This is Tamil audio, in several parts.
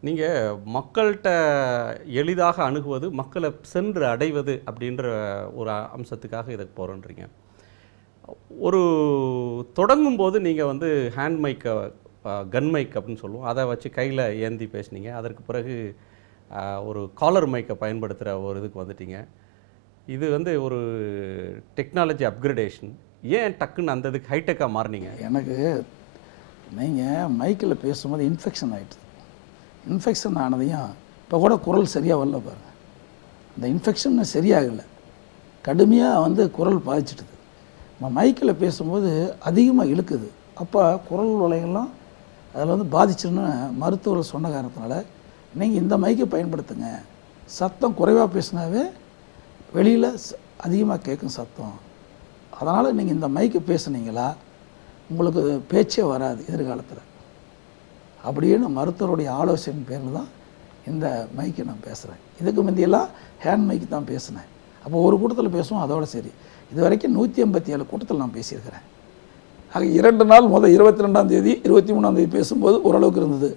நீங்கள் மக்கள்கிட்ட எளிதாக அணுகுவது மக்களை சென்று அடைவது அப்படின்ற ஒரு அம்சத்துக்காக இதுக்கு போகிறோன்றீங்க ஒரு தொடங்கும் போது நீங்கள் வந்து ஹேண்ட் மைக்கை கன் மைக் அப்படின்னு சொல்லுவோம். அதை வச்சு கையில் ஏந்தி பேசுனீங்க. அதற்கு பிறகு ஒரு காலர் மைக்கை பயன்படுத்துகிற ஒரு இதுக்கு வந்துட்டீங்க. இது வந்து ஒரு டெக்னாலஜி அப்கிரேடேஷன் ஏன் டக்குன்னு அந்த இதுக்கு ஹைடெக்காக மாறினீங்க? எனக்கு நீங்கள் மைக்கில் பேசும்போது இன்ஃபெக்ஷன் ஆகிட்டு இன்ஃபெக்ஷன் ஆனதையும் இப்போ கூட குரல் சரியாக வரல பாருங்க. அந்த இன்ஃபெக்ஷன் சரியாகலை. கடுமையாக வந்து குரல் பாதிச்சிட்டுது நம்ம மைக்கில் பேசும்போது அதிகமாக இழுக்குது. அப்போ குரல் வலைகள்லாம் அதில் வந்து பாதிச்சிருன்னு மருத்துவர் சொன்ன காரணத்தினால நீங்கள் இந்த மைக்கை பயன்படுத்துங்க. சத்தம் குறைவாக பேசினாவே வெளியில் அதிகமாக கேட்கும் சத்தம். அதனால் நீங்கள் இந்த மைக்கு பேசுனீங்களா உங்களுக்கு பேச்சே வராது எதிர்காலத்தில். அப்படின்னு மருத்துவருடைய ஆலோசனை பேரில் தான் இந்த மைக்கை நான் பேசுகிறேன் இதுக்கு முந்தியெல்லாம் ஹேண்ட் மைக்கு தான் பேசினேன். அப்போ ஒரு கூட்டத்தில் பேசுவோம் அதோட சரி. இது வரைக்கும் நூற்றி ஐம்பத்தி ஏழு கூட்டத்தில் நான் பேசியிருக்கிறேன். ஆக இரண்டு நாள் முதல் இருபத்தி ரெண்டாம் தேதி இருபத்தி மூணாம் தேதி பேசும்போது ஓரளவுக்கு இருந்தது.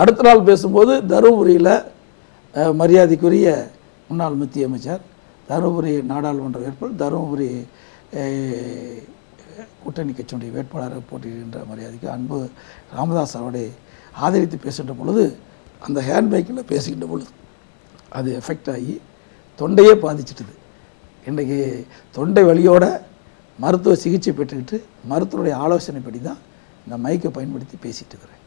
அடுத்த நாள் பேசும்போது தருமபுரியில் மரியாதைக்குரிய முன்னாள் மத்திய அமைச்சர் தருமபுரி நாடாளுமன்ற வேட்பாளர் தருமபுரி கூட்டணி கட்சியினுடைய வேட்பாளராக போட்டியிடுகின்ற மரியாதைக்கு அன்பு ராமதாஸ் அவருடைய ஆதரித்து பேசுகின்ற பொழுது அந்த ஹேண்ட்பேக்கில் பேசுகின்ற பொழுது அது எஃபெக்ட் ஆகி தொண்டையே பாதிச்சிட்டுது. இன்றைக்கி தொண்டை வழியோட மருத்துவ சிகிச்சை பெற்றுக்கிட்டு மருத்துவருடைய ஆலோசனைப்படி தான் இந்த மைக்கை பயன்படுத்தி பேசிகிட்டு இருக்கிறேன்.